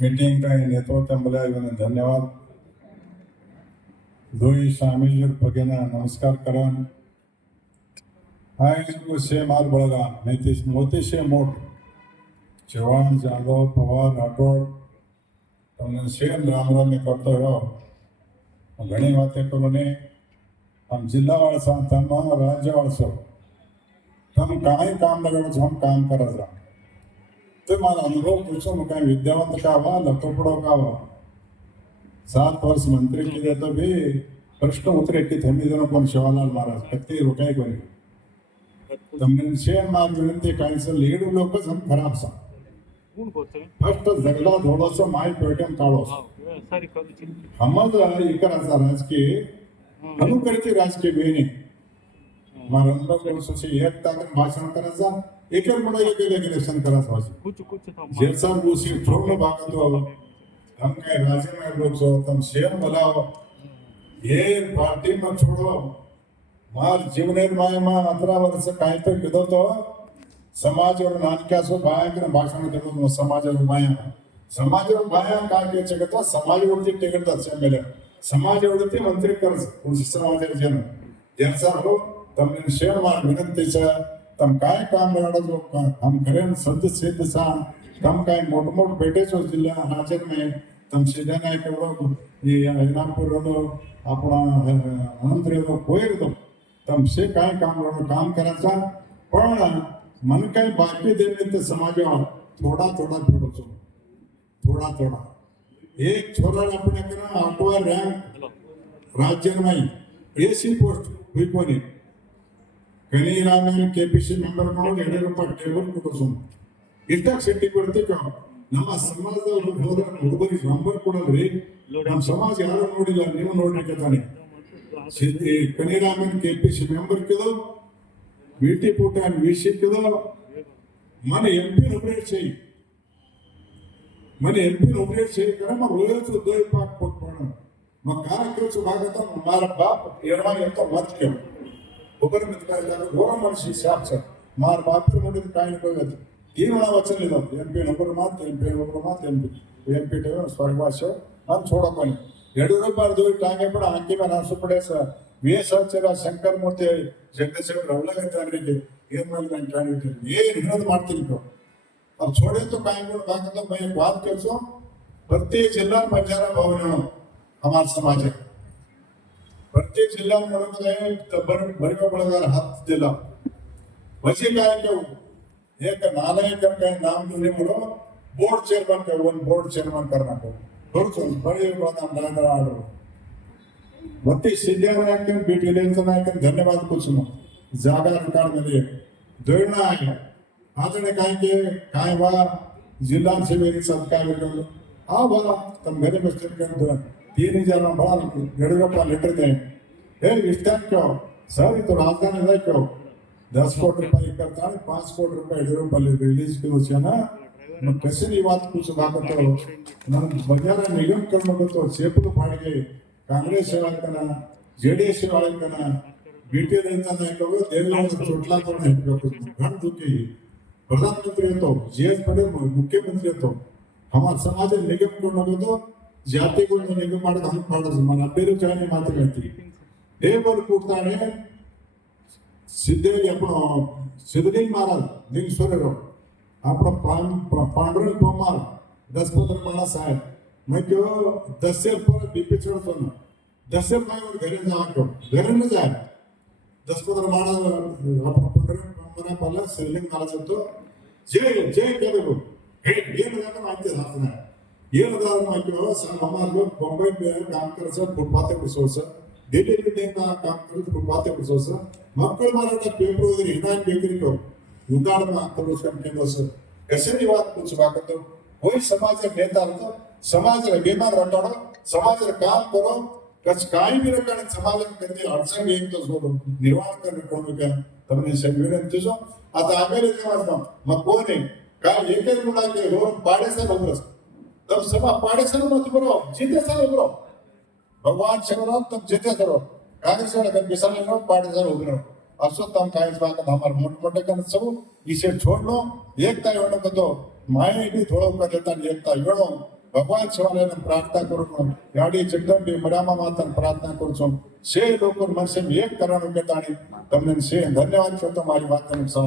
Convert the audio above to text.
Meeting का नेतृत्व मिळाल्याबद्दल धन्यवाद. दोई शामिल भगेना नमस्कार करण हाय से माल बळगा नितीश मोतीशे मोठ चव्हाण जाधव पवार राठोड તમને શેર રામ કરતો રહ્યો. ઘણી વાતે કરું ને આમ જિલ્લાવાળ છો તમે રાજ્યવાળ છો તમે કાંઈ કામ લગાડો છો કામ કરે છે તો મારા અનુભવ પૂછો ને કાંઈ વિદ્યાવંત કાવા લખોપડો કાવા 7 वर्ष मंत्री किए तो भी प्रश्न उतरे कि थमी दोनों पण शिवालाल महाराज कत्ती रोकाय कोणी તમને શેર માર વિનંતી કાંઈ છે લીડ લોકો જ हम खराब सा फर्स्ट जगला थोडंसं माय पेटम काढो हमज इकराचा राजकीय अनुकरित राजकीय बेने मारा अनुभव से एक ताकत भाषण करायचा एक मोठा एक इलेक्शन करायचं वाची जेसा गोष्टी थोडं भागतो हम काय राजकीय लोक सो तुम शेर बोलाओ ये पार्टी में छोड़ो मार जीवनेर माय मा 18 वर्ष काय तो किदो तो समाजवर नाटकासो बायाकडे भाषण देतो समाजवर बाया काय के तो समाजवरती टिकटच एमएलए समाजवरती मंत्री करज कोणी समाजाचे जन ज्यांचा हो તમને શેર માર વિનંતી છે તમ કાંઈ કામ લગાડો છો हम करें सदस्य सा तम कांई मोट बैठे छो जिल्हा हाजर में तम सीधा नाय केवडो ये इनामपुर रो आपणा मंत्री रो कोई रो तम से कांई काम कराचा पण मन काही बाकी देणे ते समाजावर थोडा फेडो छो थोडा एक छोरा આપણે કરા 8वा रँक राज्यમાં एसी पोस्ट हुई कोणी कनी रामन केपीसी मेंबर म्हणून येडरूप टेबल कुठून इष्टक शेट्टी ಕೊಡ್ತಿ ನಮ್ಮ ಸಮಾಜದ ಹುಡುಗರಿಗೆ ನಂಬರ್ ಕೊಡಲ್ರಿ ನಮ್ಮ ಸಮಾಜ ಯಾರು ನೋಡಿಲ್ಲ ನೀವು ನೋಡ್ಲಿಕ್ಕೆ ತಾನೆ ಕನಿ Raman KPC member किदो BT Bhutan विषय किदो मन एमपी नोमिनेट చేయి मन एमपी नोमिनेट చేయి करा मग रोज 2 पाक पोट पण मग कार्यक्रम भागत मारा बाप एवढा येतो मत केव ಒಬ್ಬರ ಮಿತ್ರಲ್ಲ ಗೋರ ಮನುಷ್ಯ ಶಾಪ್ ಸರ್ ಮಾರ್ ಮಾತ್ರ ಮಾಡಿದ ಕಾಯಿನ ಹೋಗದು ತೀರ್ಮಾನ ವಚನ ಇಲ್ಲ ಎಂಪಿ ನಂಬರ್ ಮಾತ್ರ ಎಂಪಿ ಟೇವ ಸ್ವರ್ಗವಾಸ ಅದು छोड़ोपणी ಯಡಿಯೂರಪ್ಪ ದೋಯಿ ಟಾಂಗೆ ಪಡ ಹಾಕಿ ಮೇಲೆ ಆಸು ಪಡೆ ಸರ್ ವಿಎಸ್ಆಚಾರ ಶಂಕರ್ ಮೂರ್ತಿ ಜಗದೀಶ್ ರವಳಗಂತಾರಿಗೆ ಏನ್ ಮಾಡಿದ ಅಂತ ಕಾಣಿಟ್ಟು ಏನು ವಿರೋಧ ಮಾಡ್ತೀನಿ अब छोड़े तो काई को बात तो मैं एक बात कर सो प्रत्येक जिला में बंजारा भवन हमारा समाज है प्रत्येक जिल्हा मध्ये बरका बळगार हात दिला म्हणजे काय केवू एक नालायक काय नाम दिले म्हणून बोर्ड चेअरमन केवून बोर्ड चेअरमन करणार बरोबर बळे प्रधान नरेंद्र आडो मत्ती सिद्धारायण बीटीलेंचं नायक धन्यवाद कुसुम जागा रिकॉर्ड मध्ये दोयना आहे आजने काय के काय वा जिल्हा सेवेरी सत्कार केलो हा बघा तम घरे बसते करतो 3000 बड़ा येडूरप्पा लेटर दे हे विस्तार क्यों सर तो राजधानी है क्यों 10 कोटी रुपये करता है 5 कोटी रुपये येडूरप्पा रिलीज किलो छे ना मग कसे ही बात कुछ बागतो मन बजारा निगम करनो तो सेपू फाडगे कांग्रेस सेवा करा जेडीएस सेवा करा बीटी रेंचा नाही करो देवेंद्र चोटला करून हे घण दुखी प्रधानमंत्री तो जीएस पटेल मुख्यमंत्री तो हमारा समाज निगम करनो तो ಜಾತಿಗಳನ್ನು ನಿಗಮ ಮಾಡೋದು ಹಂಗೆ ಮಾಡೋದು మన ಅಭಿರುಚಾನೆ ಮಾತುಕತೆ ದೇವರು ಕೂಗ್ತಾನೆ ಸಿದ್ಧೇವಿ ಅಪ್ಪ ಸಿದ್ಧೇವಿ ಮಹಾರಾज दिनसोरेरो आपला पांडुरंग पवार 10-15 माणस आहे मग क्यों 10 पर बीपी चढतो ना 10 मायवर घरी जावा क्यों घरी न जाय 10-15 माणस आपला पांडुरंग पवार पाला सेलिंग मारा जातो जय केलो हे ಏನು ಮಾಹಿತಿ ಹಾಕ್ತಾನೆ ಏನಾದರೂ ಮಾಡ್ತೀವೋ ಹಮಾರು बॉम्बे में काम कर सर फुटपाथ पे बिसो सर दिल्ली में काम कर फुटपाथ पे बिसो सर मक्कल मारा पेपर वगैरह हिदायत बेकरी को उदाहरण करो केंद्र सर ऐसे ही बात कुछ बात तो कोई समाज नेता तो समाज अभिमान रटाडो समाज काम करो कच काही भी रकाने समाज करते अडचण एक तो सोडो निर्वाह करणे कोण का તમને વિનંતી છો आता आमेले समाज मग कोण आहे काय एक मुला के रोड पाडेसा बंगरस तब सभा पाडेसर मत बरो जीते सर बरो भगवान शिवराम तुम जीते सर कांग्रेस वाला कर बिसाले नो पाडेसर उगरो असो तम कांग्रेस बात हमार मोटे कर सब इसे छोड़ लो एकता योनो को तो माये भी थोड़ा कर देता एकता योनो ભગવાન સ્વામિને પ્રાર્થના કરું છું ગાડી જગદંબે મરામા માતાને પ્રાર્થના કરું છું સે લોકો મનસે એક કરવાનું કહેતાણી તમને સે ધન્યવાદ છો તમારી વાતને સૌ